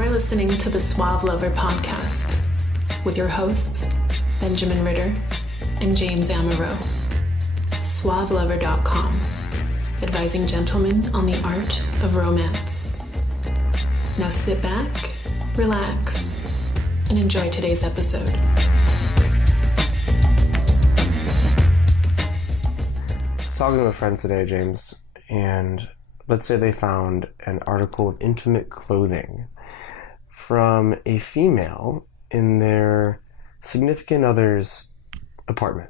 You're listening to the Suave Lover podcast with your hosts, Benjamin Ritter and James Amaro. SuaveLover.com, advising gentlemen on the art of romance. Now sit back, relax, and enjoy today's episode. I was talking to a friend today, James, and let's say they found an article of intimate clothing from a female in their significant other's apartment.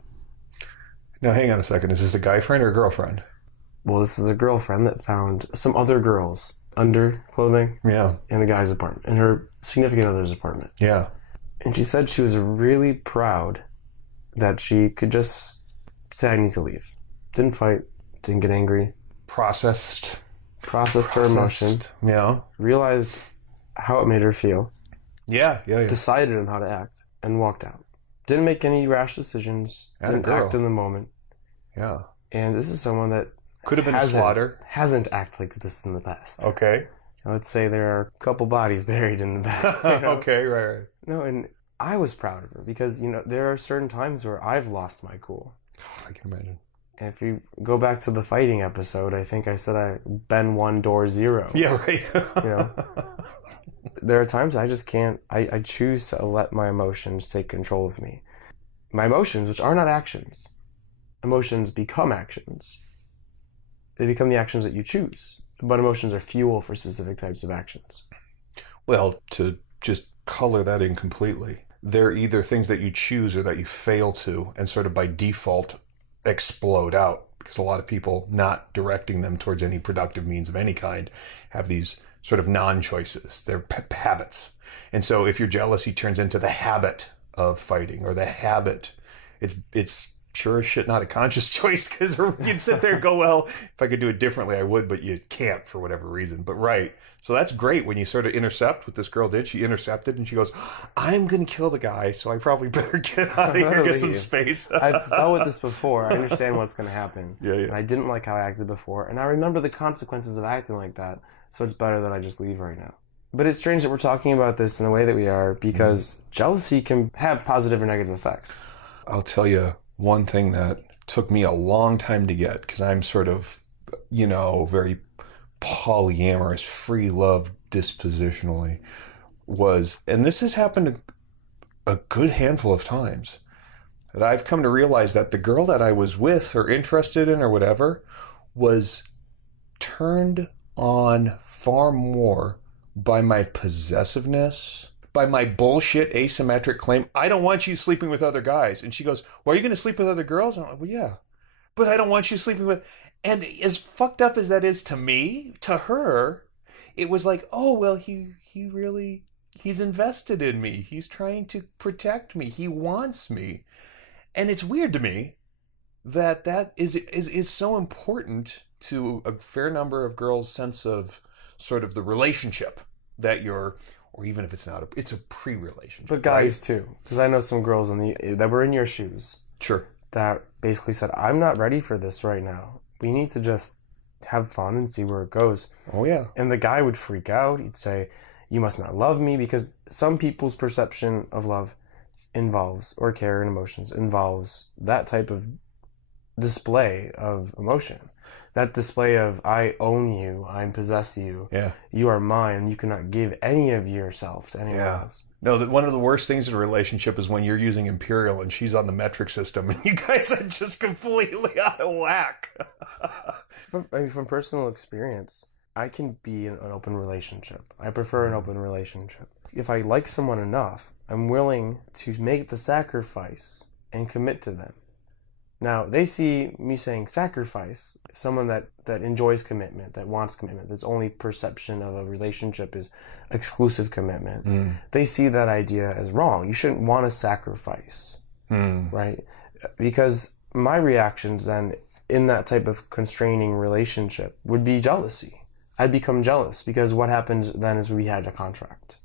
Now, hang on a second. Is this a guy friend or a girlfriend? Well, this is a girlfriend that found some other girls' underclothing in a guy's apartment, in her significant other's apartment. Yeah. And she said she was really proud that she could just say, I need to leave. Didn't fight, didn't get angry. Processed her emotion. Yeah. Realized how it made her feel. Yeah. Decided on how to act and walked out. Didn't make any rash decisions. Didn't act in the moment. Yeah. And this is someone that could have been a slaughter. Hasn't acted like this in the past. Okay. Let's say there are a couple bodies buried in the back. Okay, right. No, and I was proud of her because, there are certain times where I've lost my cool. I can imagine. And if you go back to the fighting episode, I think I said I been one door zero. Yeah, right. There are times I just can't. I choose to let my emotions take control of me. My emotions, which are not actions. Emotions become actions. They become the actions that you choose. But emotions are fuel for specific types of actions. Well, to just color that in completely, they're either things that you choose or that you fail to, and sort of by default explode out, because a lot of people not directing them towards any productive means of any kind have these sort of non-choices. They're habits. And so if your jealousy turns into the habit of fighting, or the habit, it's sure as shit not a conscious choice, because you'd sit there and go, well, if I could do it differently, I would, but you can't for whatever reason. But right. So that's great when you sort of intercept what this girl did. She intercepted and she goes, I'm going to kill the guy, so I probably better get out of here, get some space. I've dealt with this before. I understand what's going to happen. Yeah. And I didn't like how I acted before. And I remember the consequences of acting like that. So it's better that I just leave right now. But it's strange that we're talking about this in the way that we are, because jealousy can have positive or negative effects. I'll tell you one thing that took me a long time to get, because I'm sort of, very polyamorous, free love dispositionally, was, and this has happened a good handful of times, that I've come to realize that the girl that I was with or interested in or whatever was turned on far more by my possessiveness, by my bullshit asymmetric claim, I don't want you sleeping with other guys. And she goes, well, are you going to sleep with other girls? And I'm like, well, yeah. But I don't want you sleeping with... And as fucked up as that is to me, to her, it was like, oh, well, he's invested in me. He's trying to protect me. He wants me. And it's weird to me that is so important to a fair number of girls' sense of sort of the relationship that you're... Or even if it's not, it's a pre-relationship. But guys, too. Because I know some girls that were in your shoes. Sure. That basically said, I'm not ready for this right now. We need to just have fun and see where it goes. Oh, yeah. And the guy would freak out. He'd say, you must not love me. Because some people's perception of love involves, or care and emotions, involves that type of display of emotion. That display of, I own you, I possess you, you are mine, you cannot give any of yourself to anyone else. No, one of the worst things in a relationship is when you're using imperial and she's on the metric system and you guys are just completely out of whack. From personal experience, I can be in an open relationship. I prefer an open relationship. If I like someone enough, I'm willing to make the sacrifice and commit to them. Now, they see me saying sacrifice, someone that enjoys commitment, that wants commitment, that's only perception of a relationship is exclusive commitment. They see that idea as wrong. You shouldn't want to sacrifice, right? Because my reactions then in that type of constraining relationship would be jealousy. I'd become jealous because what happens then is we had a contract.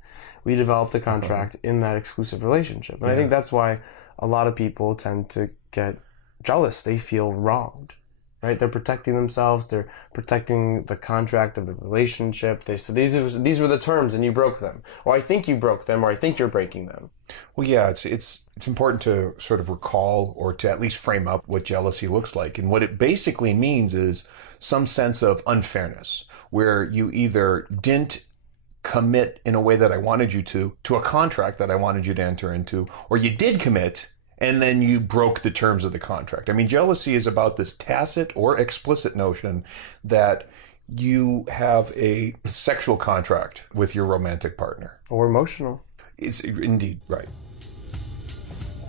We developed a contract in that exclusive relationship. And I think that's why a lot of people tend to get jealous. They feel wronged. right? They're protecting themselves. They're protecting the contract of the relationship. They said these were the terms, and you broke them, or I think you broke them, or I think you're breaking them. Well, yeah, it's important to sort of recall, or to at least frame up, what jealousy looks like. And what it basically means is some sense of unfairness, where you either didn't commit in a way that I wanted you to a contract that I wanted you to enter into, or you did commit and then you broke the terms of the contract. I mean, jealousy is about this tacit or explicit notion that you have a sexual contract with your romantic partner. Or emotional. It's indeed right.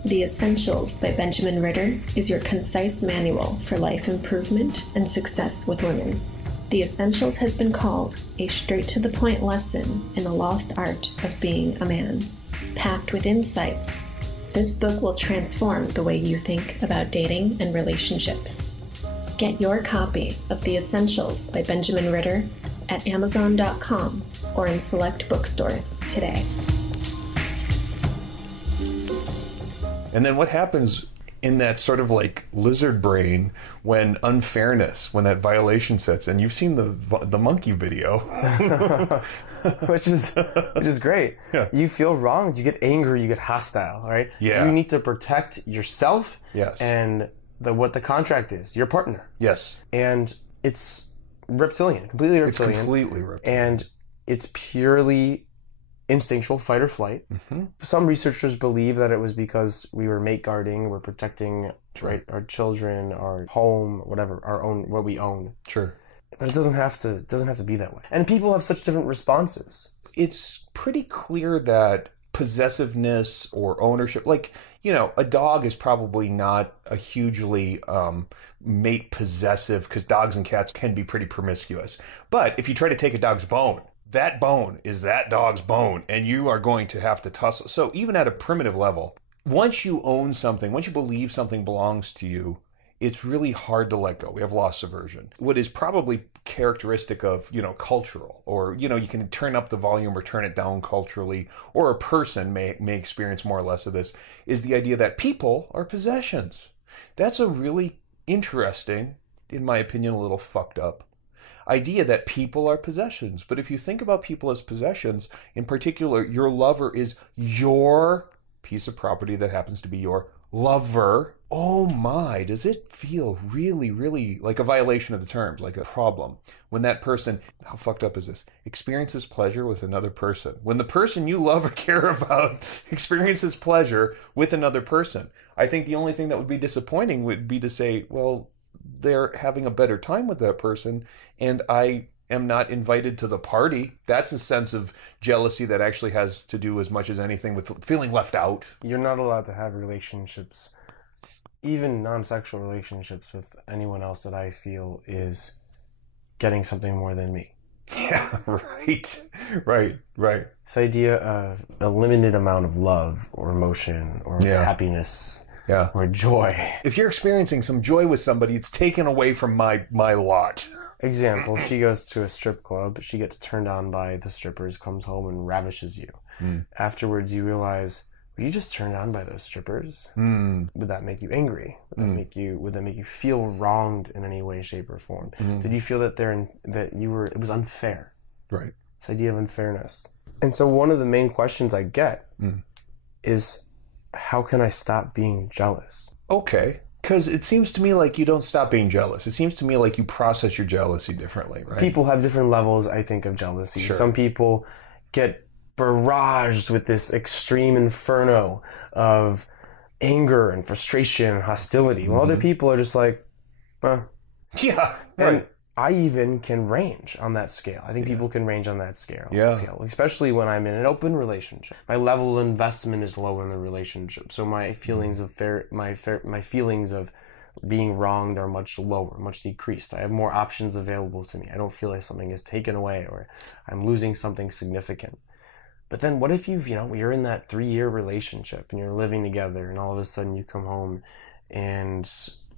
The Essentials by Benjamin Ritter is your concise manual for life improvement and success with women. The Essentials has been called a straight-to-the-point lesson in the lost art of being a man. Packed with insights, this book will transform the way you think about dating and relationships. Get your copy of The Essentials by Benjamin Ritter at Amazon.com or in select bookstores today. And then what happens in that sort of like lizard brain when unfairness, when that violation sets in? You've seen the monkey video. which is great. Yeah. You feel wronged, you get angry, you get hostile, right? Yeah. You need to protect yourself. Yes. And what the contract is, your partner. Yes. And it's reptilian, completely reptilian. It's completely reptilian. And it's purely instinctual, fight or flight. Mm-hmm. Some researchers believe that it was because we were mate guarding, we're protecting right, our children, our home, whatever, our own, what we own. Sure. But it doesn't have to be that way. And people have such different responses. It's pretty clear that possessiveness or ownership, like, you know, a dog is probably not a hugely mate possessive, because dogs and cats can be pretty promiscuous. But if you try to take a dog's bone, that bone is that dog's bone, and you are going to have to tussle. So even at a primitive level, once you own something, once you believe something belongs to you, it's really hard to let go. We have loss aversion. What is probably characteristic of, you know, cultural, or, you know, you can turn up the volume or turn it down culturally, or a person may experience more or less of this, is the idea that people are possessions. That's a really interesting, in my opinion, a little fucked up idea that people are possessions. But if you think about people as possessions, in particular, your lover is your piece of property that happens to be your lover. Oh my, does it feel really, really like a violation of the terms, like a problem, when that person, how fucked up is this, experiences pleasure with another person. When the person you love or care about experiences pleasure with another person. I think the only thing that would be disappointing would be to say, well, they're having a better time with that person, and I am not invited to the party. That's a sense of jealousy that actually has to do as much as anything with feeling left out. You're not allowed to have relationships, even non-sexual relationships, with anyone else that I feel is getting something more than me. Yeah, right. This idea of a limited amount of love or emotion or happiness. Yeah. Or joy. If you're experiencing some joy with somebody, it's taken away from my lot. Example, she goes to a strip club, she gets turned on by the strippers, comes home and ravishes you. Afterwards, you realize, were you just turned on by those strippers? Would that make you angry? Would that make you feel wronged in any way, shape, or form? Did you feel that it was unfair? Right. This idea of unfairness. And so one of the main questions I get is, how can I stop being jealous? Okay. Because it seems to me like you don't stop being jealous. It seems to me like you process your jealousy differently, right? People have different levels, I think, of jealousy. Sure. Some people get barraged with this extreme inferno of anger and frustration and hostility. While other people are just like, yeah, right. And I even can range on that scale. I think people can range on that scale. Especially when I'm in an open relationship. My level of investment is low in the relationship, so my feelings of my feelings of being wronged are much lower, much decreased. I have more options available to me. I don't feel like something is taken away or I'm losing something significant. But then what if you're in that 3-year relationship and you're living together, and all of a sudden you come home and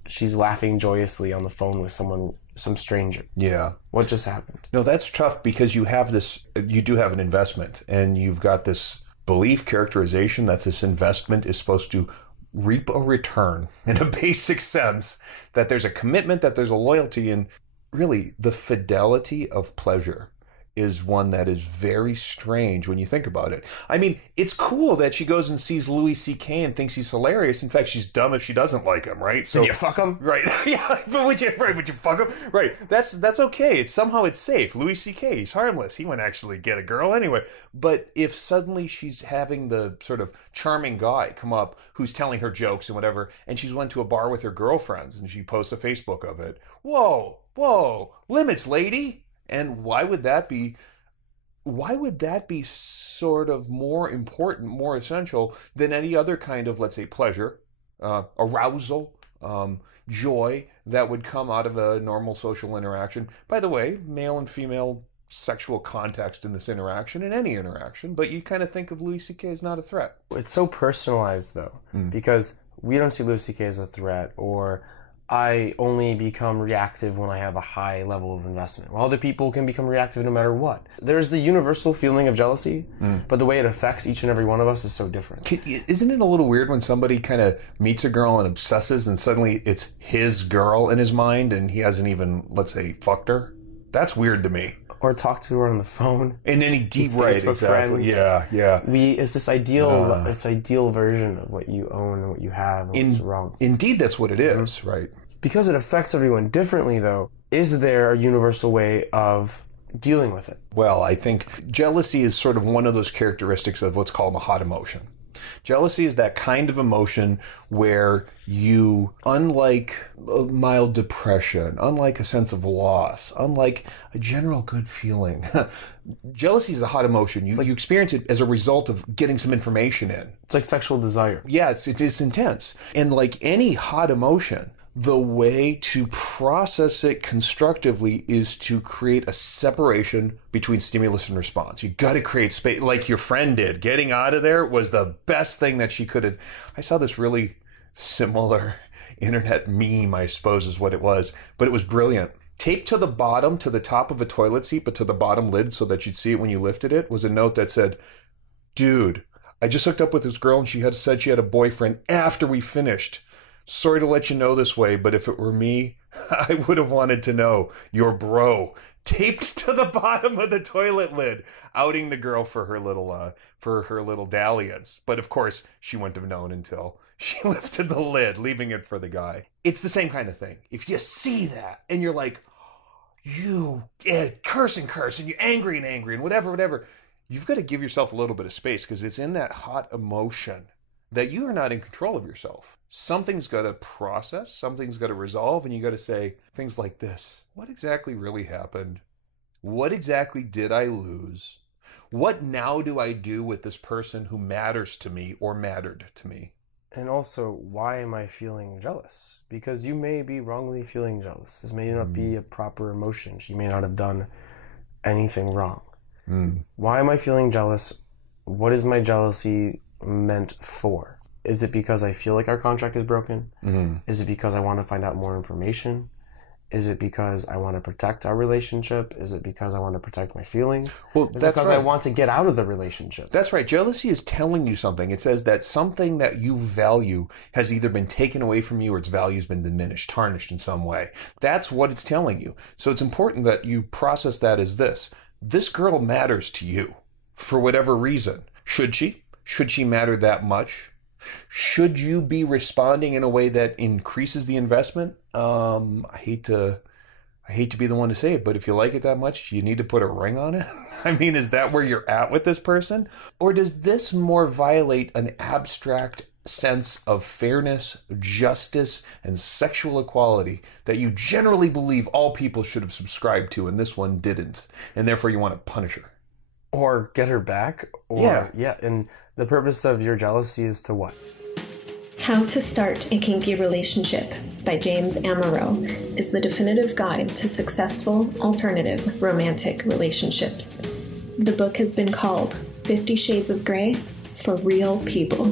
she's laughing joyously on the phone with some stranger. Yeah. What just happened? No, that's tough, because you do have an investment, and you've got this belief characterization that this investment is supposed to reap a return in a basic sense, that there's a commitment, that there's a loyalty, and really the fidelity of pleasure is one that is very strange when you think about it. I mean, it's cool that she goes and sees Louis C.K. and thinks he's hilarious. In fact, she's dumb if she doesn't like him, right? So Did you fuck him? Right. Yeah, but would you fuck him? Right. That's okay. It's safe. Louis C.K., he's harmless. He wouldn't actually get a girl anyway. But if suddenly she's having the sort of charming guy come up who's telling her jokes and whatever, and she's went to a bar with her girlfriends and she posts a Facebook of it. Whoa, limits, lady. And why would that be sort of more important, more essential than any other kind of, let's say, pleasure, arousal, joy that would come out of a normal social interaction? By the way, male and female sexual context in this interaction, in any interaction, but you kind of think of Louis C.K. as not a threat. It's so personalized, though, because we don't see Louis C.K. as a threat, or I only become reactive when I have a high level of investment. While other people can become reactive no matter what. There's the universal feeling of jealousy, but the way it affects each and every one of us is so different. Isn't it a little weird when somebody kind of meets a girl and obsesses and suddenly it's his girl in his mind and he hasn't even, let's say, fucked her? That's weird to me. Or talk to her on the phone. In any deep right, exactly. Friends. Yeah. It's this ideal version of what you own and what you have and what's wrong. Indeed, that's what it is, right? Because it affects everyone differently, though, is there a universal way of dealing with it? Well, I think jealousy is sort of one of those characteristics of, let's call them, a hot emotion. Jealousy is that kind of emotion where you, unlike a mild depression, unlike a sense of loss, unlike a general good feeling, jealousy is a hot emotion. You experience it as a result of getting some information in. It's like sexual desire. Yeah, it's intense. And like any hot emotion, the way to process it constructively is to create a separation between stimulus and response. You got to create space, like your friend did. Getting out of there was the best thing that she could have. I saw this really similar internet meme, I suppose is what it was, but it was brilliant. Taped to the bottom, to the top of a toilet seat, but to the bottom lid so that you'd see it when you lifted it, was a note that said, "Dude, I just hooked up with this girl and she had said she had a boyfriend after we finished. Sorry to let you know this way, but if it were me, I would have wanted to know. Your bro." Taped to the bottom of the toilet lid, outing the girl for her little dalliance. But of course, she wouldn't have known until she lifted the lid, leaving it for the guy. It's the same kind of thing. If you see that and you're like, curse and you're angry and whatever, you've got to give yourself a little bit of space, because it's in that hot emotion that you are not in control of yourself. Something's got to process, something's got to resolve, and you got to say things like this. What exactly really happened? What exactly did I lose? What now do I do with this person who matters to me or mattered to me? And also, why am I feeling jealous? Because you may be wrongly feeling jealous. This may not be a proper emotion. She may not have done anything wrong. Why am I feeling jealous? What is my jealousy meant for? Is it because I feel like our contract is broken? Is it because I want to find out more information? Is it because I want to protect our relationship? Is it because I want to protect my feelings? Well, is it because I want to get out of the relationship? That's right. Jealousy is telling you something. It says that something that you value has either been taken away from you or its value has been diminished, tarnished in some way. That's what it's telling you. So it's important that you process that as this. This girl matters to you for whatever reason. Should she? Should she matter that much? Should you be responding in a way that increases the investment? I hate to be the one to say it, but if you like it that much, you need to put a ring on it. I mean, is that where you're at with this person? Or does this more violate an abstract sense of fairness, justice, and sexual equality that you generally believe all people should have subscribed to, and this one didn't, and therefore you want to punish her? Or get her back? Or, yeah, and the purpose of your jealousy is to what? How to Start a Kinky Relationship by James Amaro is the definitive guide to successful, alternative, romantic relationships. The book has been called 50 Shades of Grey for Real People.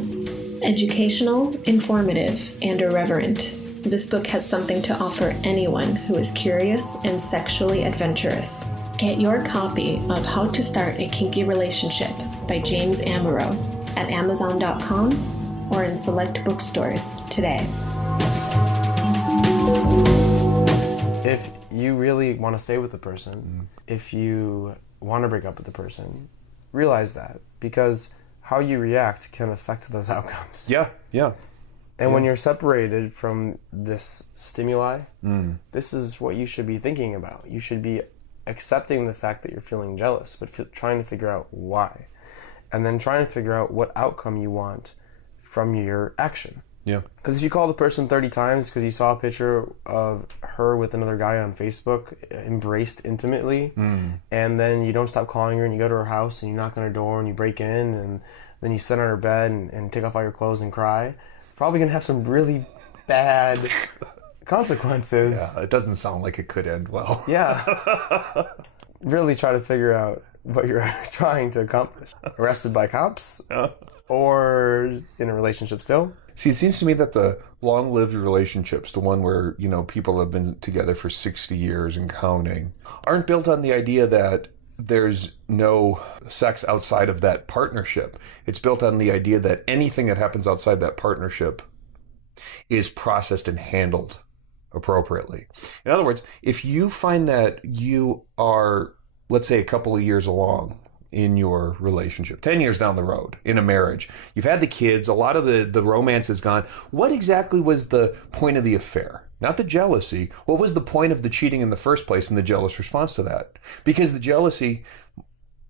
Educational, informative, and irreverent, this book has something to offer anyone who is curious and sexually adventurous. Get your copy of How to Start a Kinky Relationship by James Amaro at Amazon.com or in select bookstores today. If you really want to stay with the person, if you want to break up with the person, realize that, because how you react can affect those outcomes. Yeah. And when you're separated from this stimuli, this is what you should be thinking about. You should be accepting the fact that you're feeling jealous, but trying to figure out why. And then trying to figure out what outcome you want from your action. Yeah. Because if you call the person 30 times because you saw a picture of her with another guy on Facebook, embraced intimately, and then you don't stop calling her and you go to her house and you knock on her door and you break in and then you sit on her bed and take off all your clothes and cry, probably going to have some really bad consequences. Yeah, it doesn't sound like it could end well. Yeah. Really try to figure out what you're trying to accomplish. Arrested by cops? Or in a relationship still? See, it seems to me that the long-lived relationships, the one where, people have been together for 60 years and counting, aren't built on the idea that there's no sex outside of that partnership. It's built on the idea that anything that happens outside that partnership is processed and handled appropriately. In other words, if you find that you are, let's say, a couple of years along in your relationship, 10 years down the road in a marriage, you've had the kids, a lot of the romance is gone, what exactly was the point of the affair? Not the jealousy. What was the point of the cheating in the first place and the jealous response to that? Because the jealousy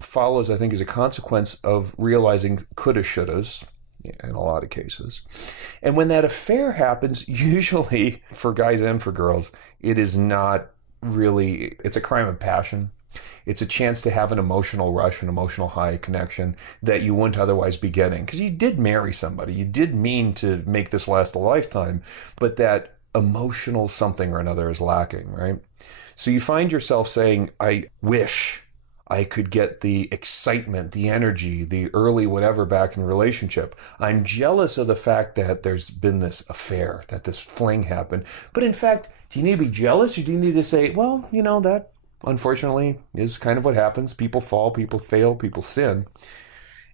follows, I think, as a consequence of realizing coulda, shouldas in a lot of cases. And when that affair happens, usually for guys and for girls, it is not really, it's a crime of passion. It's a chance to have an emotional rush, an emotional high connection that you wouldn't otherwise be getting. Because you did marry somebody. You did mean to make this last a lifetime. But that emotional something or another is lacking, right? So you find yourself saying, I wish I could get the excitement, the energy, the early whatever back in the relationship. I'm jealous of the fact that there's been this affair, that this fling happened. But in fact, do you need to be jealous or do you need to say, well, that unfortunately is kind of what happens. People fall, people fail, people sin.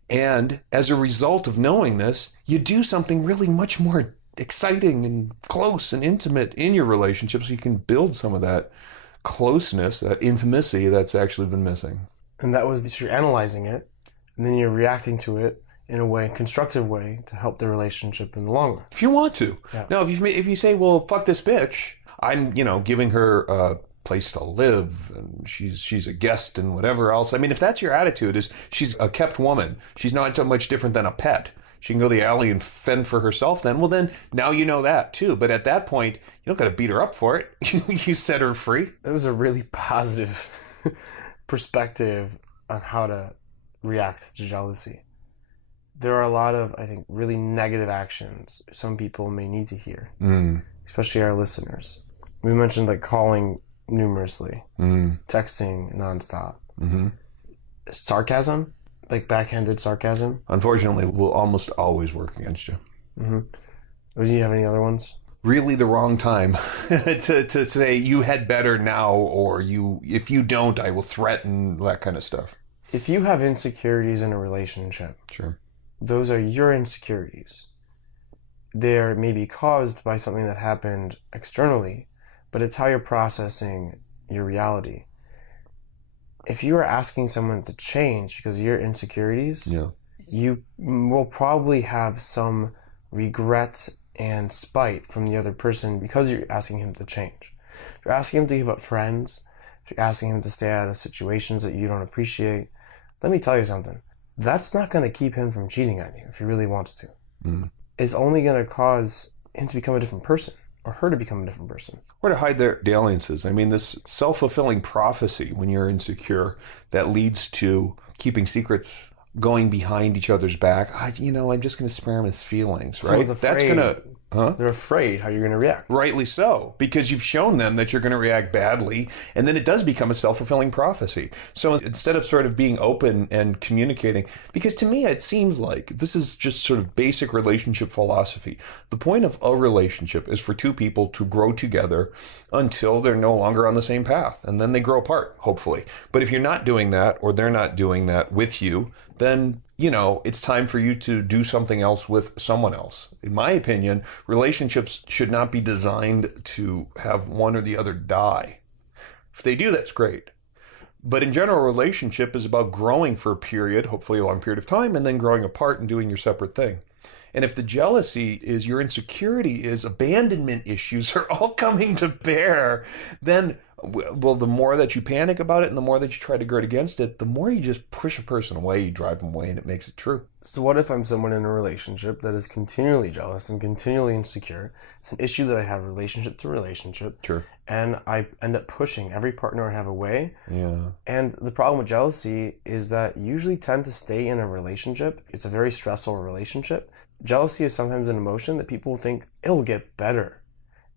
And as a result of knowing this, you do something really much more exciting and close and intimate in your relationship so you can build some of that closeness, that intimacy that's actually been missing. And that was that you're analyzing it, and then you're reacting to it in a way, constructive way, to help the relationship in the long run. If you want to. Yeah. Now, if you say, well, fuck this bitch, I'm, giving her a place to live, and she's a guest and whatever else. I mean, if that's your attitude, is she's a kept woman, she's not so much different than a pet. She can go to the alley and fend for herself then. Well, then, now you know that, too. But at that point, you don't got to beat her up for it. You set her free. It was a really positive perspective on how to react to jealousy. There are a lot of, I think, really negative actions some people may need to hear, especially our listeners. We mentioned, calling numerously, texting nonstop, sarcasm. Backhanded sarcasm? Unfortunately, will almost always work against you. Do you have any other ones? Really the wrong time to say you had better now, or if you don't, I will threaten, that kind of stuff. If you have insecurities in a relationship, sure, those are your insecurities. They're maybe caused by something that happened externally, but it's how you're processing your reality. If you are asking someone to change because of your insecurities, you will probably have some regrets and spite from the other person because you're asking him to change. If you're asking him to give up friends, if you're asking him to stay out of situations that you don't appreciate, let me tell you something. That's not going to keep him from cheating on you if he really wants to. It's only going to cause him to become a different person, or her to become a different person. Or to hide their dalliances. I mean, this self-fulfilling prophecy when you're insecure that leads to keeping secrets, going behind each other's back. I'm just going to spare him his feelings, right? Someone's afraid. That's going to... They're afraid how you're going to react. Rightly so, because you've shown them that you're going to react badly, and then it does become a self-fulfilling prophecy. So instead of sort of being open and communicating, because to me it seems like this is just sort of basic relationship philosophy. The point of a relationship is for two people to grow together until they're no longer on the same path, and then they grow apart, hopefully. But if you're not doing that, or they're not doing that with you, then it's time for you to do something else with someone else. In my opinion, relationships should not be designed to have one or the other die. If they do, that's great. But in general, a relationship is about growing for a period, hopefully a long period of time, and then growing apart and doing your separate thing. And if the jealousy is your insecurity is abandonment issues are all coming to bear, then, well, the more that you panic about it and the more that you try to guard against it, the more you just push a person away, you drive them away, and it makes it true. So what if I'm someone in a relationship that is continually jealous and continually insecure? It's an issue that I have relationship to relationship. Sure. And I end up pushing every partner I have away. Yeah. And the problem with jealousy is that you usually tend to stay in a relationship. It's a very stressful relationship. Jealousy is sometimes an emotion that people think it'll get better.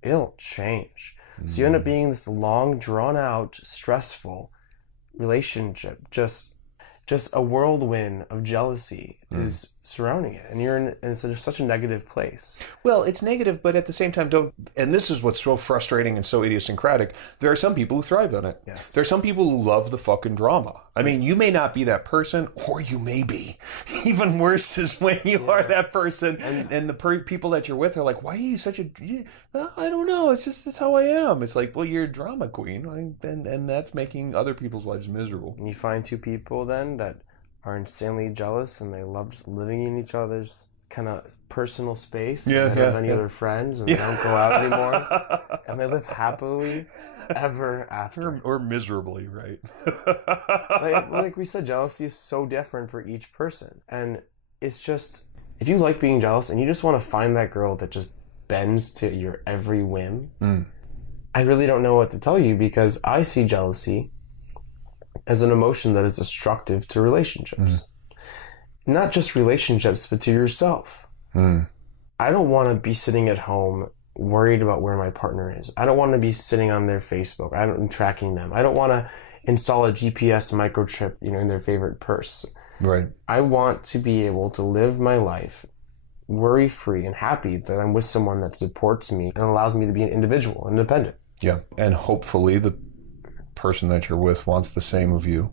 It'll change. So you end up being this long, drawn-out, stressful relationship. Just a whirlwind of jealousy is surrounding it, and you're in such a negative place. Well, it's negative, but at the same time, and this is what's so frustrating and so idiosyncratic, there are some people who thrive on it. Yes. There are some people who love the fucking drama. I mean, you may not be that person, or you may be. Even worse is when you are that person, and the people that you're with are like, why are you such a... I don't know, it's how I am. It's like, well, you're a drama queen, and that's making other people's lives miserable. And you find two people then that are insanely jealous and they love just living in each other's kind of personal space. Yeah, and they don't have any other friends and they don't go out anymore. And they live happily ever after. Or miserably, right? like we said, jealousy is so different for each person. And it's just, if you like being jealous and you just want to find that girl that just bends to your every whim, I really don't know what to tell you, because I see jealousy as an emotion that is destructive to relationships. Not just relationships, but to yourself. I don't want to be sitting at home worried about where my partner is. I don't want to be sitting on their Facebook. I'm tracking them. I don't want to install a GPS microchip, in their favorite purse. Right. I want to be able to live my life worry-free and happy that I'm with someone that supports me and allows me to be an individual, independent. Yeah. And hopefully the person that you're with wants the same of you.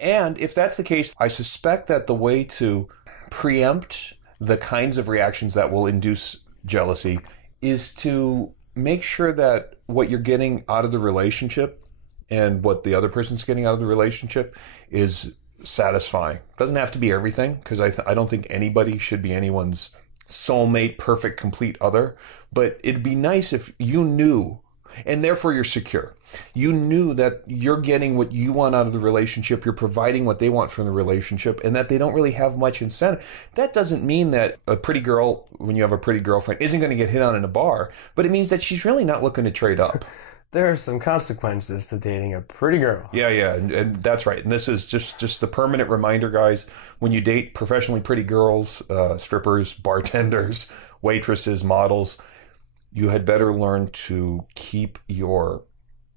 And if that's the case, I suspect that the way to preempt the kinds of reactions that will induce jealousy is to make sure that what you're getting out of the relationship and what the other person's getting out of the relationship is satisfying. It doesn't have to be everything, because I don't think anybody should be anyone's soulmate, perfect, complete other. But it'd be nice if you knew, and therefore you're secure. You knew that you're getting what you want out of the relationship, you're providing what they want from the relationship, and that they don't really have much incentive. That doesn't mean that a pretty girl, when you have a pretty girlfriend, isn't going to get hit on in a bar, but it means that she's really not looking to trade up. There are some consequences to dating a pretty girl. Yeah, and that's right. And this is just the permanent reminder, guys. When you date professionally pretty girls, strippers, bartenders, waitresses, models, you had better learn to keep your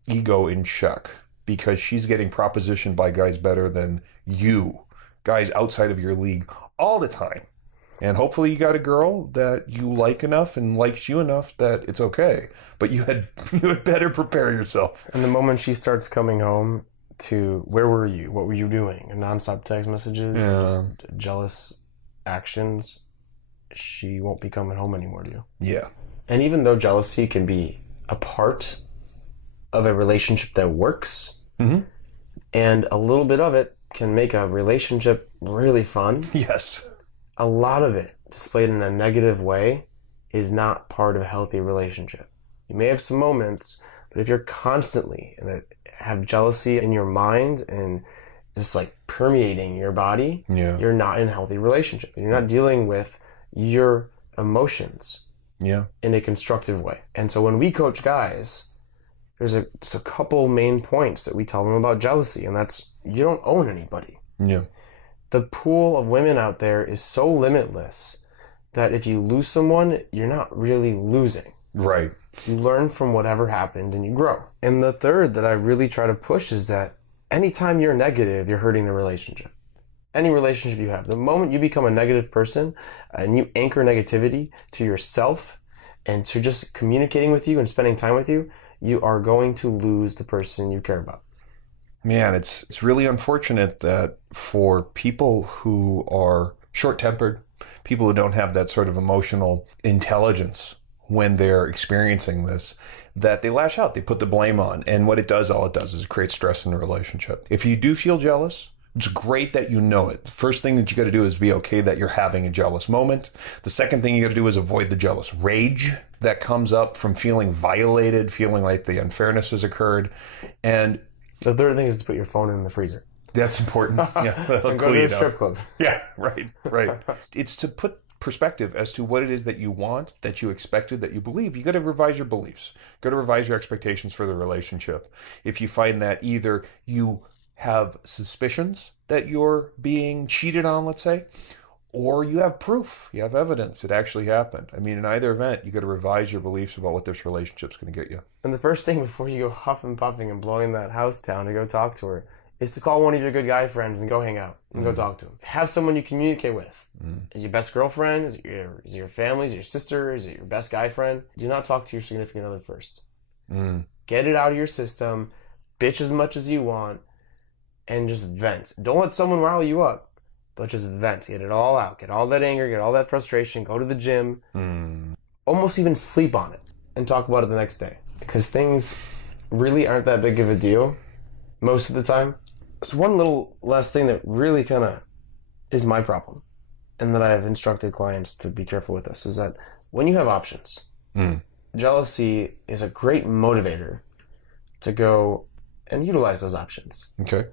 ego in check, because she's getting propositioned by guys better than you, guys outside of your league all the time. And hopefully you got a girl that you like enough and likes you enough that it's okay. But you had better prepare yourself. And the moment she starts coming home to, where were you? What were you doing? And nonstop text messages, and just jealous actions, she won't be coming home anymore to you. Yeah. And even though jealousy can be a part of a relationship that works, and a little bit of it can make a relationship really fun. Yes. A lot of it, displayed in a negative way, is not part of a healthy relationship. You may have some moments, but if you're constantly have jealousy in your mind and just like permeating your body, you're not in a healthy relationship. You're not dealing with your emotions in a constructive way. And so when we coach guys, there's just a couple main points that we tell them about jealousy, and that's, you don't own anybody. Yeah. The pool of women out there is so limitless that if you lose someone, you're not really losing. Right. You learn from whatever happened and you grow. And the third that I really try to push is that anytime you're negative, you're hurting the relationship. Any relationship you have. The moment you become a negative person and you anchor negativity to yourself and to just communicating with you and spending time with you, you are going to lose the person you care about. Man, it's really unfortunate that for people who are short-tempered, people who don't have that sort of emotional intelligence when they're experiencing this, that they lash out, they put the blame on. And what it does, all it does is it creates stress in the relationship. If you do feel jealous, it's great that you know it. The first thing that you got to do is be okay that you're having a jealous moment. The second thing you got to do is avoid the jealous rage that comes up from feeling violated, feeling like the unfairness has occurred. And the third thing is to put your phone in the freezer. That's important. Yeah, and go to a strip club. Yeah, right. It's to put perspective as to what it is that you want, that you expected, that you believe. You got to revise your beliefs. You got to revise your expectations for the relationship. If you find that either you have suspicions that you're being cheated on, let's say, or you have proof, you have evidence it actually happened. I mean, in either event, you got to revise your beliefs about what this relationship's going to get you. And the first thing before you go huffing and puffing and blowing that house down to go talk to her is to call one of your good guy friends and go hang out and go talk to him. Have someone you communicate with. Is it your best girlfriend? Is it your family? Is it your sister? Is it your best guy friend? Do not talk to your significant other first. Get it out of your system. Bitch as much as you want. And just vent. Don't let someone rile you up. But just vent. Get it all out. Get all that anger. Get all that frustration. Go to the gym. Almost even sleep on it. And talk about it the next day. Because things really aren't that big of a deal most of the time. So one little last thing that really kind of is my problem, and that I have instructed clients to be careful with this, is that when you have options, jealousy is a great motivator to go and utilize those options. Okay.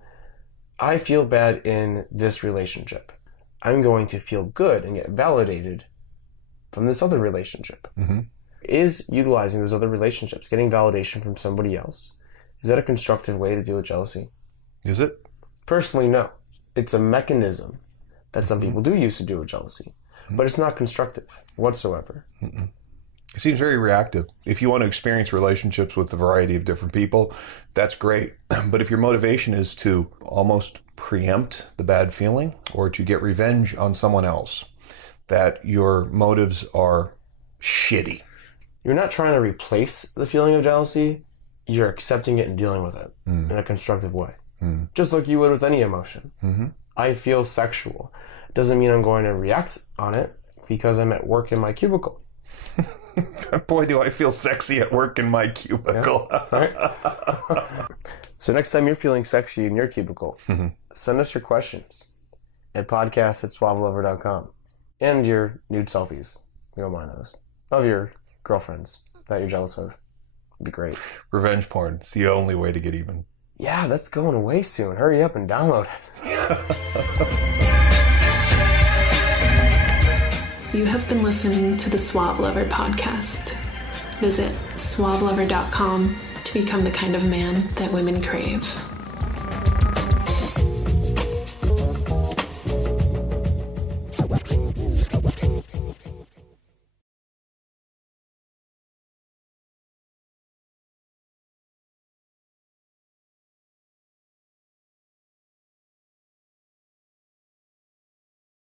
I feel bad in this relationship. I'm going to feel good and get validated from this other relationship. Is utilizing those other relationships, getting validation from somebody else, is that a constructive way to deal with jealousy? Is it? Personally, no. It's a mechanism that some people do use to deal with jealousy, but it's not constructive whatsoever. It seems very reactive. If you want to experience relationships with a variety of different people, that's great. But if your motivation is to almost preempt the bad feeling or to get revenge on someone else, that your motives are shitty. You're not trying to replace the feeling of jealousy. You're accepting it and dealing with it in a constructive way. Just like you would with any emotion. I feel sexual. Doesn't mean I'm going to react on it because I'm at work in my cubicle. Boy, do I feel sexy at work in my cubicle. Yeah, right? So next time you're feeling sexy in your cubicle, send us your questions at podcast@suavelover.com and your nude selfies. We don't mind those. Of your girlfriends that you're jealous of. It'd be great. Revenge porn. It's the only way to get even. Yeah, that's going away soon. Hurry up and download it. You have been listening to the Suave Lover podcast. Visit suavelover.com to become the kind of man that women crave.